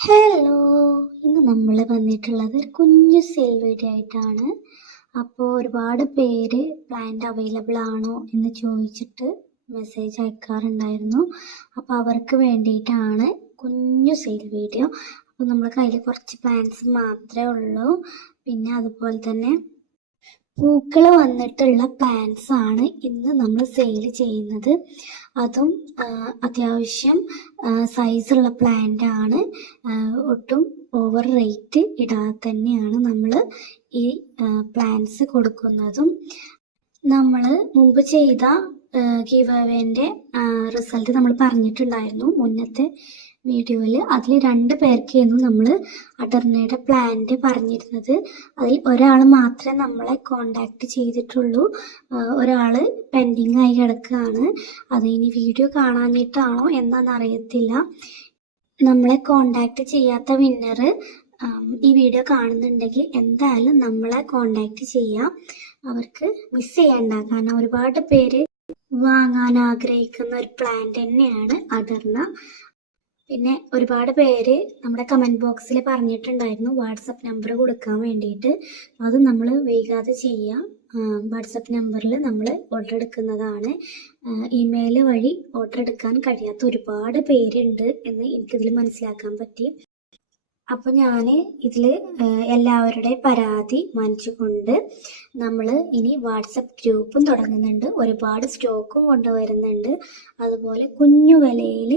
Hello ഇന്ന് നമ്മൾ വന്നിട്ടുള്ളത് ഒരു കുഞ്ഞു സെയിൽ വീഡിയോ ആയിട്ടാണ്. അപ്പോൾ ഒരുപാട് പേര് പ്ലാന്റ് അവൈലബിൾ ആണോ എന്ന് ചോദിച്ചിട്ട് മെസ്സേജ് അയക്കാറുണ്ടായിരുന്നു. അപ്പോൾ അവർക്ക് വേണ്ടിയിട്ടാണ് കുഞ്ഞു സെയിൽ വീഡിയോ അപ്പോൾ നമ്മുടെ കയ്യിൽ കുറച്ച് പ്ലാന്റ്സ് മാത്രമേ ഉള്ളൂ. പിന്നെ അതുപോലെ തന്നെ പൂക്കൾ വന്നിട്ടുള്ള പാൻസ് ആണ് ഇന്ന് നമ്മൾ സെയിൽ ചെയ്യുന്നത്. അതും അത്യാവശ്യം സൈസുള്ള പ്ലാന്റ് ആണ്. ഒട്ടും ഓവർ റേറ്റ് ഇടാതെ തന്നെയാണ് നമ്മൾ ഈ പ്ലാന്റ്സ് കൊടുക്കുന്നതും. നമ്മൾ മുമ്പ് ചെയ്ത ഗീവ് റിസൾട്ട് നമ്മൾ പറഞ്ഞിട്ടുണ്ടായിരുന്നു. മുന്നത്തെ വീഡിയോയിൽ അതിൽ രണ്ട് പേർക്കായിരുന്നു നമ്മൾ അടർണയുടെ പ്ലാന്റ് പറഞ്ഞിരുന്നത്. അതിൽ ഒരാൾ മാത്രമേ നമ്മളെ കോണ്ടാക്ട് ചെയ്തിട്ടുള്ളൂ. ഒരാൾ പെൻഡിങ് ആയി കിടക്കുകയാണ്. അത് ഇനി വീഡിയോ കാണാഞ്ഞിട്ടാണോ എന്നറിയത്തില്ല നമ്മളെ കോണ്ടാക്ട് ചെയ്യാത്ത വിന്നർ ഈ വീഡിയോ കാണുന്നുണ്ടെങ്കിൽ എന്തായാലും നമ്മളെ കോണ്ടാക്ട് ചെയ്യാം. അവർക്ക് മിസ് ചെയ്യണ്ട. കാരണം ഒരുപാട് പേര് വാങ്ങാൻ ആഗ്രഹിക്കുന്ന ഒരു പ്ലാന്റ് തന്നെയാണ് അടർന്ന. പിന്നെ ഒരുപാട് പേര് നമ്മുടെ കമന്റ് ബോക്സിൽ പറഞ്ഞിട്ടുണ്ടായിരുന്നു വാട്സപ്പ് നമ്പർ കൊടുക്കാൻ വേണ്ടിയിട്ട്. അത് നമ്മൾ വൈകാതെ ചെയ്യാം. വാട്സപ്പ് നമ്പറിൽ നമ്മൾ ഓർഡർ എടുക്കുന്നതാണ്. ഇമെയിൽ വഴി ഓർഡർ എടുക്കാൻ കഴിയാത്ത ഒരുപാട് പേരുണ്ട് എന്ന് എനിക്കിതിൽ മനസ്സിലാക്കാൻ പറ്റി. അപ്പോൾ ഞാൻ ഇതിൽ എല്ലാവരുടെ പരാതി മാനിച്ചുകൊണ്ട് നമ്മൾ ഇനി വാട്സപ്പ് ഗ്രൂപ്പും തുടങ്ങുന്നുണ്ട്. ഒരുപാട് സ്റ്റോക്കും കൊണ്ടുവരുന്നുണ്ട്. അതുപോലെ കുഞ്ഞു വിലയിൽ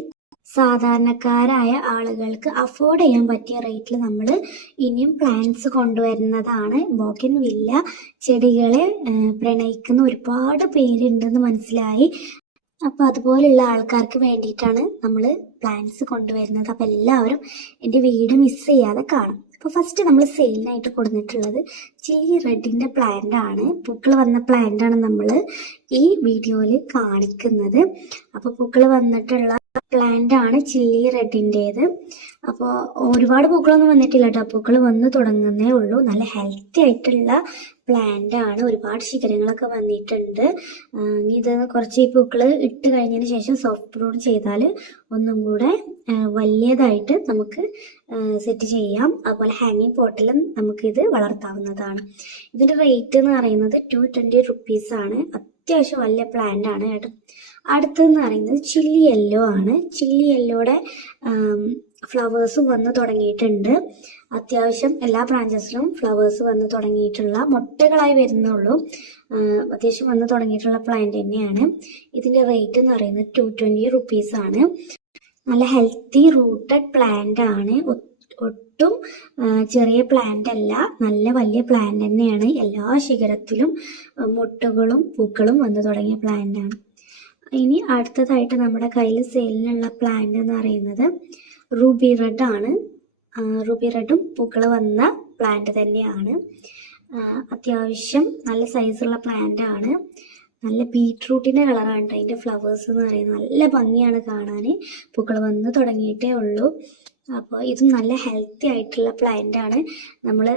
സാധാരണക്കാരായ ആളുകൾക്ക് അഫോർഡ് ചെയ്യാൻ പറ്റിയ റേറ്റിൽ നമ്മൾ ഇനിയും പ്ലാന്റ്സ് കൊണ്ടുവരുന്നതാണ്. Bougainvillea. ചെടികളെ പ്രണയിക്കുന്ന ഒരുപാട് പേരുണ്ടെന്ന് മനസ്സിലായി. അപ്പോൾ അതുപോലെയുള്ള ആൾക്കാർക്ക് വേണ്ടിയിട്ടാണ് നമ്മൾ പ്ലാന്റ്സ് കൊണ്ടുവരുന്നത്. അപ്പോൾ എല്ലാവരും എന്റെ വീട് മിസ് ചെയ്യാതെ കാണും. അപ്പോൾ ഫസ്റ്റ് നമ്മൾ സെയിലിനായിട്ട് കൊടുത്തിട്ടുള്ളത് ചില്ലി റെഡിന്റെ പ്ലാന്റ് ആണ്. പൂക്കൾ വന്ന പ്ലാന്റ് ആണ് നമ്മൾ ഈ വീഡിയോയിൽ കാണിക്കുന്നത്. അപ്പോൾ പൂക്കൾ വന്നിട്ടുള്ള പ്ലാന്റ് ആണ് ചില്ലി റെഡിന്റേത് അപ്പോൾ ഒരുപാട് പൂക്കളൊന്നും വന്നിട്ടില്ല കേട്ടോ പൂക്കൾ വന്ന് തുടങ്ങുന്നേ ഉള്ളൂ. നല്ല ഹെൽത്തി ആയിട്ടുള്ള പ്ലാന്റ് ആണ്. ഒരുപാട് ശിഖരങ്ങളൊക്കെ വന്നിട്ടുണ്ട്. ഇത് കുറച്ച് ഈ പൂക്കൾ ഇട്ട് കഴിഞ്ഞതിന് ശേഷം സോഫ്റ്റ് ബ്രൂഡ് ചെയ്താൽ ഒന്നും കൂടെ വലിയതായിട്ട് നമുക്ക് സെറ്റ് ചെയ്യാം. അതുപോലെ ഹാങ്ങിങ് പോട്ടിലും നമുക്കിത് വളർത്താവുന്നതാണ്. ഇതിന്റെ റേറ്റ് എന്ന് പറയുന്നത് ടു ട്വന്റി റുപ്പീസാണ് അത്യാവശ്യം വലിയ പ്ലാന്റ് ആണ് കേട്ടോ. അടുത്തതെന്ന് പറയുന്നത് ചില്ലി യെല്ലോ ആണ്. ചില്ലി യെല്ലോയുടെ ഫ്ലവേഴ്സ് വന്ന് തുടങ്ങിയിട്ടുണ്ട്. അത്യാവശ്യം എല്ലാ ബ്രാഞ്ചസിലും ഫ്ലവേഴ്സ് വന്ന് തുടങ്ങിയിട്ടുള്ള മുട്ടകളായി വരുന്നുള്ളൂ. അത്യാവശ്യം വന്ന് തുടങ്ങിയിട്ടുള്ള പ്ലാന്റ് തന്നെയാണ്. ഇതിന്റെ റേറ്റ് എന്ന് പറയുന്നത് ടു ട്വന്റി റുപ്പീസ് ആണ്. നല്ല ഹെൽത്തി റൂട്ടഡ് പ്ലാന്റ് ആണ്. ഒട്ടും ചെറിയ പ്ലാന്റ് അല്ല. നല്ല വലിയ പ്ലാന്റ് തന്നെയാണ്. എല്ലാ ശിഖരത്തിലും മുട്ടുകളും പൂക്കളും വന്നു തുടങ്ങിയ പ്ലാന്റ് ആണ്. ഇനി അടുത്തതായിട്ട് നമ്മുടെ കയ്യിൽ സെയിലിനുള്ള പ്ലാന്റ് എന്ന് പറയുന്നത് റൂബി റെഡ് ആണ്. റൂബി റെഡും പൂക്കൾ വന്ന പ്ലാന്റ് തന്നെയാണ്. അത്യാവശ്യം നല്ല സൈസുള്ള പ്ലാന്റ് ആണ്. നല്ല ബീട്രൂട്ടിന്റെ കളറാണ് അതിന്റെ ഫ്ലവേഴ്സ് എന്ന് പറയുന്നത്. നല്ല ഭംഗിയാണ് കാണാൻ പൂക്കൾ വന്ന് തുടങ്ങിയിട്ടേ ഉള്ളൂ. അപ്പോൾ ഇതും നല്ല ഹെൽത്തി ആയിട്ടുള്ള പ്ലാന്റ് ആണ്. നമ്മൾ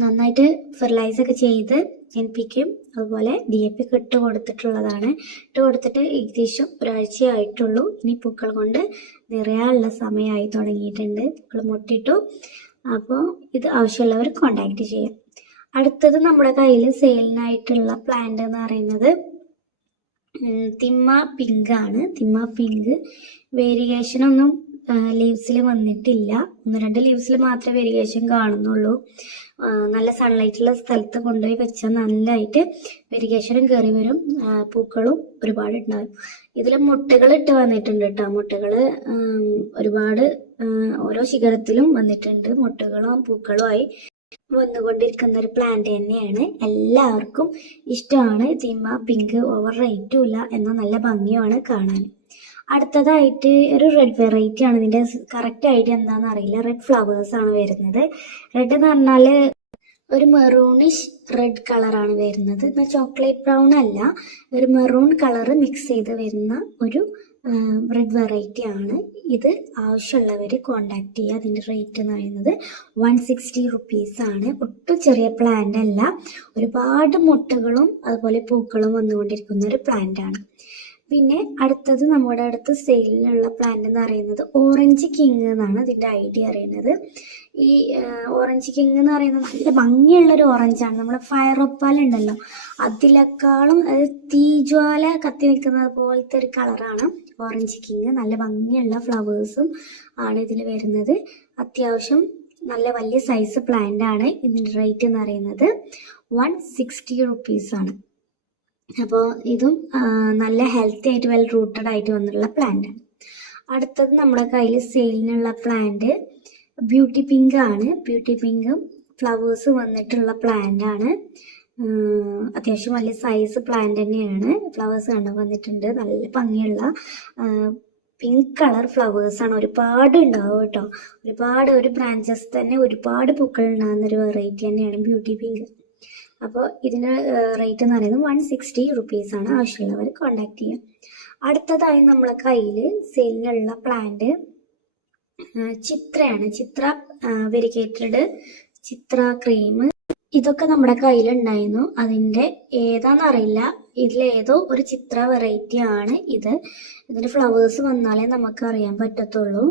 നന്നായിട്ട് ഫെർലൈസ് ഒക്കെ ചെയ്ത് എൻ പി പിക്കും അതുപോലെ ഡി എ പി ഇട്ട് കൊടുത്തിട്ടുള്ളതാണ്. ഇട്ട് കൊടുത്തിട്ട് ഏകദേശം ഒരാഴ്ചയായിട്ടുള്ളൂ. ഇനി പൂക്കൾ കൊണ്ട് നിറയാനുള്ള സമയമായി തുടങ്ങിയിട്ടുണ്ട്. പൂക്കൾ മുട്ടിട്ടു. അപ്പോൾ ഇത് ആവശ്യമുള്ളവർ കോണ്ടാക്ട് ചെയ്യാം. അടുത്തത് നമ്മുടെ കയ്യിൽ സെയിലിനായിട്ടുള്ള പ്ലാന്റ് എന്ന് പറയുന്നത് തിമ്മ പിങ്ക് ആണ്. തിമ്മ പിങ്ക് വേരിയേഷൻ ഒന്നും ലീവ്സിൽ വന്നിട്ടില്ല. ഒന്ന് രണ്ട് ലീവ്സിൽ മാത്രമേ വേരിയേഷൻ കാണുന്നുള്ളൂ. നല്ല സൺലൈറ്റുള്ള സ്ഥലത്ത് കൊണ്ടുപോയി വെച്ചാൽ നല്ലതായിട്ട് വെരിഗേഷനും കയറി വരും പൂക്കളും ഒരുപാട് ഉണ്ടാവും ഇതിൽ മുട്ടകൾ ഇട്ട് വന്നിട്ടുണ്ട് കേട്ടോ മുട്ടകൾ ഒരുപാട് ഓരോ ശിഖരത്തിലും വന്നിട്ടുണ്ട്. മുട്ടകളും പൂക്കളുമായി വന്നുകൊണ്ടിരിക്കുന്ന ഒരു പ്ലാന്റ് തന്നെയാണ്. എല്ലാവർക്കും ഇഷ്ടമാണ്. തിമ്മ പിങ്ക് ഓവർ റേറ്റും ഇല്ല എന്നാൽ നല്ല ഭംഗിയുമാണ് കാണാൻ. അടുത്തതായിട്ട് ഒരു റെഡ് വെറൈറ്റി ആണ്. ഇതിന്റെ കറക്റ്റ് ഐഡിയ എന്താണെന്ന് അറിയില്ല. റെഡ് ഫ്ലവേഴ്സ് ആണ് വരുന്നത്. റെഡ് എന്ന് പറഞ്ഞാൽ ഒരു മെറൂണിഷ് റെഡ് കളറാണ് വരുന്നത്. എന്നാൽ ചോക്ലേറ്റ് ബ്രൗൺ അല്ല. ഒരു മെറൂൺ കളർ മിക്സ് ചെയ്ത് വരുന്ന ഒരു റെഡ് വെറൈറ്റി ആണ്. ഇത് ആവശ്യമുള്ളവർ കോണ്ടാക്ട് ചെയ്യുക. അതിന്റെ റേറ്റ് എന്ന് പറയുന്നത് വൺ സിക്സ്റ്റി റുപ്പീസ് ആണ്. ഒട്ടും ചെറിയ പ്ലാന്റ് അല്ല. ഒരുപാട് മുട്ടകളും അതുപോലെ പൂക്കളും വന്നുകൊണ്ടിരിക്കുന്ന ഒരു പ്ലാന്റ് ആണ്. പിന്നെ അടുത്തത് നമ്മുടെ അടുത്ത് സെയിലിനുള്ള പ്ലാന്റ് എന്ന് പറയുന്നത് ഓറഞ്ച് കിങ് എന്നാണ് അതിന്റെ ഐഡിയ അറിയുന്നത്. ഈ ഓറഞ്ച് കിങ് എന്ന് പറയുന്നത് നല്ല ഭംഗിയുള്ളൊരു ഓറഞ്ചാണ് നമ്മൾ ഫയർ ഒപ്പാൽ ഉണ്ടല്ലോ. അതിലേക്കാളും അത് തീജ്വാല കത്തി നിൽക്കുന്നത് പോലത്തെ ഒരു കളറാണ് ഓറഞ്ച് കിങ് നല്ല ഭംഗിയുള്ള ഫ്ലവേഴ്സും ആണ് ഇതിൽ വരുന്നത്. അത്യാവശ്യം നല്ല വലിയ സൈസ് പ്ലാന്റ് ആണ് ഇതിന്റെ റേറ്റ് എന്ന് പറയുന്നത്. വൺ സിക്സ്റ്റി റുപ്പീസാണ് അപ്പോൾ ഇതും നല്ല ഹെൽത്തി ആയിട്ട് വെൽ റൂട്ടഡ് ആയിട്ട് വന്നിട്ടുള്ള പ്ലാന്റ് ആണ്. അടുത്തത് നമ്മുടെ കയ്യിൽ സെയിലിനുള്ള പ്ലാന്റ് ബ്യൂട്ടി പിങ്ക് ആണ്. ബ്യൂട്ടി പിങ്കും ഫ്ലവേഴ്സ് വന്നിട്ടുള്ള പ്ലാന്റ് ആണ്. അത്യാവശ്യം വലിയ സൈസ് പ്ലാന്റ് തന്നെയാണ്. ഫ്ലവേഴ്സ് കണ്ടു വന്നിട്ടുണ്ട്. നല്ല ഭംഗിയുള്ള പിങ്ക് കളർ ഫ്ലവേഴ്സ് ആണ്. ഒരുപാട് ഉണ്ടാവും കേട്ടോ. ഒരുപാട് ഒരു ബ്രാഞ്ചസ് തന്നെ ഒരുപാട് പൂക്കൾ ഉണ്ടാകുന്ന ഒരു വെറൈറ്റി തന്നെയാണ് ബ്യൂട്ടി പിങ്ക് അപ്പോൾ ഇതിന് റേറ്റ് എന്ന് പറയുന്നത് വൺ സിക്സ്റ്റി റുപ്പീസ് ആണ് ആവശ്യമുള്ളവർ കോണ്ടാക്ട് ചെയ്യാം അടുത്തതായി നമ്മളെ കയ്യിൽ സെയിലിനുള്ള പ്ലാന്റ് ചിത്രയാണ്. ചിത്ര വെരിക്കേറ്റഡ് ചിത്ര ക്രീം ഇതൊക്കെ നമ്മുടെ കയ്യിലുണ്ടായിരുന്നു അതിന്റെ ഏതാണെന്നറിയില്ല ഇതിലേതോ ഒരു ചിത്ര വെറൈറ്റി ആണ് ഇത്. ഇതിന് ഫ്ലവേഴ്സ് വന്നാലേ നമുക്ക് അറിയാൻ പറ്റത്തുള്ളൂ.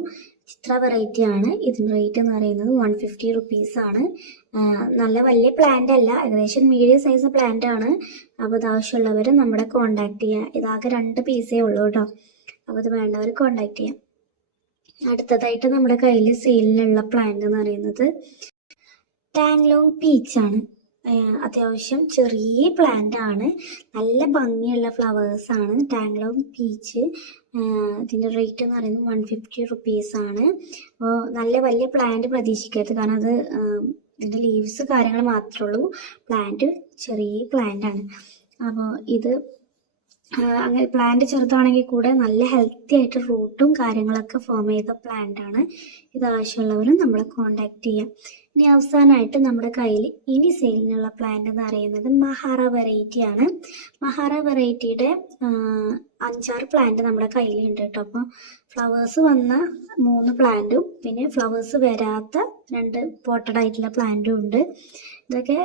ചിത്ര വെറൈറ്റി ആണ്. ഇതിന്റെ റേറ്റ് എന്ന് പറയുന്നത് വൺ ഫിഫ്റ്റി റുപ്പീസ് ആണ്. നല്ല വലിയ പ്ലാന്റ് അല്ല. ഏകദേശം മീഡിയം സൈസ് പ്ലാന്റ് ആണ്. അപ്പോൾ ഇത് ആവശ്യമുള്ളവർ നമ്മുടെ കോണ്ടാക്ട് ചെയ്യുക ഇതാകെ രണ്ട് പീസേ ഉള്ളൂ കേട്ടോ അപ്പോൾ ഇത് വേണ്ടവർ കോണ്ടാക്ട് ചെയ്യാം. അടുത്തതായിട്ട് നമ്മുടെ കയ്യിൽ സെയിലിലുള്ള പ്ലാന്റ് എന്ന് പറയുന്നത് ടാങ്ലോങ് പീച്ച് ആണ്. അത്യാവശ്യം ചെറിയ പ്ലാന്റ് ആണ്. നല്ല ഭംഗിയുള്ള ഫ്ലവേഴ്സ് ആണ് ടാങ്ലോങ് പീച്ച് ഇതിന്റെ റേറ്റ് എന്ന് പറയുന്നത് വൺ ഫിഫ്റ്റി റുപ്പീസ് ആണ്. അപ്പോൾ നല്ല വലിയ പ്ലാന്റ് പ്രതീക്ഷിക്കരുത്. കാരണം അത് ഇതിന്റെ ലീവ്സ് കാര്യങ്ങൾ മാത്രമേ ഉള്ളൂ. പ്ലാന്റ് ചെറിയ പ്ലാന്റ് ആണ്. അപ്പോൾ ഇത് അങ്ങനെ പ്ലാന്റ് ചെറുതാണെങ്കിൽ കൂടെ നല്ല ഹെൽത്തി ആയിട്ട് റൂട്ടും കാര്യങ്ങളൊക്കെ ഫോം ചെയ്ത പ്ലാന്റ് ആണ്. ഇത് ആവശ്യമുള്ളവരും നമ്മളെ കോണ്ടാക്ട് ചെയ്യാം. ഇനി അവസാനമായിട്ട് നമ്മുടെ കയ്യിൽ ഇനി സെയിലിനുള്ള പ്ലാന്റ് എന്ന് പറയുന്നത് മഹാറ വെറൈറ്റി ആണ്. മഹാറ വെറൈറ്റിയുടെ അഞ്ചാറ് പ്ലാന്റ് നമ്മുടെ കയ്യിലുണ്ട് കേട്ടോ. അപ്പം ഫ്ലവേഴ്സ് വന്ന മൂന്ന് പ്ലാന്റും പിന്നെ ഫ്ലവേഴ്സ് വരാത്ത രണ്ട് പോട്ടഡ് ആയിട്ടുള്ള പ്ലാന്റും ഉണ്ട്. ഇതൊക്കെ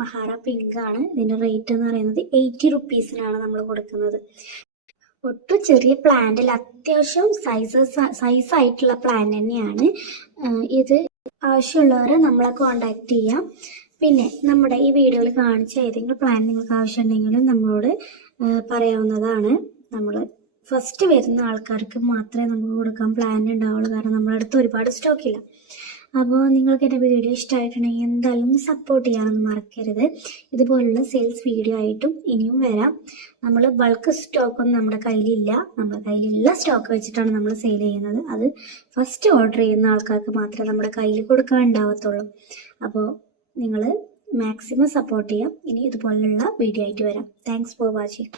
മഹാറ പിങ്ക് ആണ്. ഇതിന്റെ റേറ്റ് എന്ന് പറയുന്നത് എയ്റ്റി റുപ്പീസിനാണ് നമ്മൾ കൊടുക്കുന്നത്. ഒട്ടും ചെറിയ പ്ലാന്റിൽ അത്യാവശ്യം സൈസ് സൈസ് ആയിട്ടുള്ള പ്ലാന്റ് തന്നെയാണ്. ഇത് ആവശ്യമുള്ളവരെ നമ്മളെ കോണ്ടാക്ട് ചെയ്യാം. പിന്നെ നമ്മുടെ ഈ വീഡിയോയിൽ കാണിച്ച ഏതെങ്കിലും പ്ലാൻ നിങ്ങൾക്ക് ആവശ്യമുണ്ടെങ്കിലും നമ്മളോട് പറയാവുന്നതാണ്. നമ്മൾ ഫസ്റ്റ് വരുന്ന ആൾക്കാർക്ക് മാത്രമേ നമുക്ക് കൊടുക്കാൻ പ്ലാൻ ഉണ്ടാവുള്ളൂ കാരണം നമ്മുടെ അടുത്ത് ഒരുപാട് സ്റ്റോക്ക് ഇല്ല. അപ്പോൾ നിങ്ങൾക്ക് എന്റെ വീഡിയോ ഇഷ്ടമായിട്ടുണ്ടെങ്കിൽ എന്തായാലും സപ്പോർട്ട് ചെയ്യാനൊന്നും മറക്കരുത്. ഇതുപോലുള്ള സെയിൽസ് വീഡിയോ ആയിട്ടും ഇനിയും വരാം. നമ്മൾ ബൾക്ക് സ്റ്റോക്കൊന്നും നമ്മുടെ കയ്യിലില്ല. നമ്മുടെ കയ്യിലുള്ള സ്റ്റോക്ക് വെച്ചിട്ടാണ് നമ്മൾ സെയിൽ ചെയ്യുന്നത്. അത് ഫസ്റ്റ് ഓർഡർ ചെയ്യുന്ന ആൾക്കാർക്ക് മാത്രമേ നമ്മുടെ കയ്യിൽ കൊടുക്കാൻ ഉണ്ടാവത്തുള്ളൂ. അപ്പോൾ നിങ്ങൾ മാക്സിമം സപ്പോർട്ട് ചെയ്യാം. ഇനി ഇതുപോലുള്ള വീഡിയോ ആയിട്ട് വരാം. Thanks for watching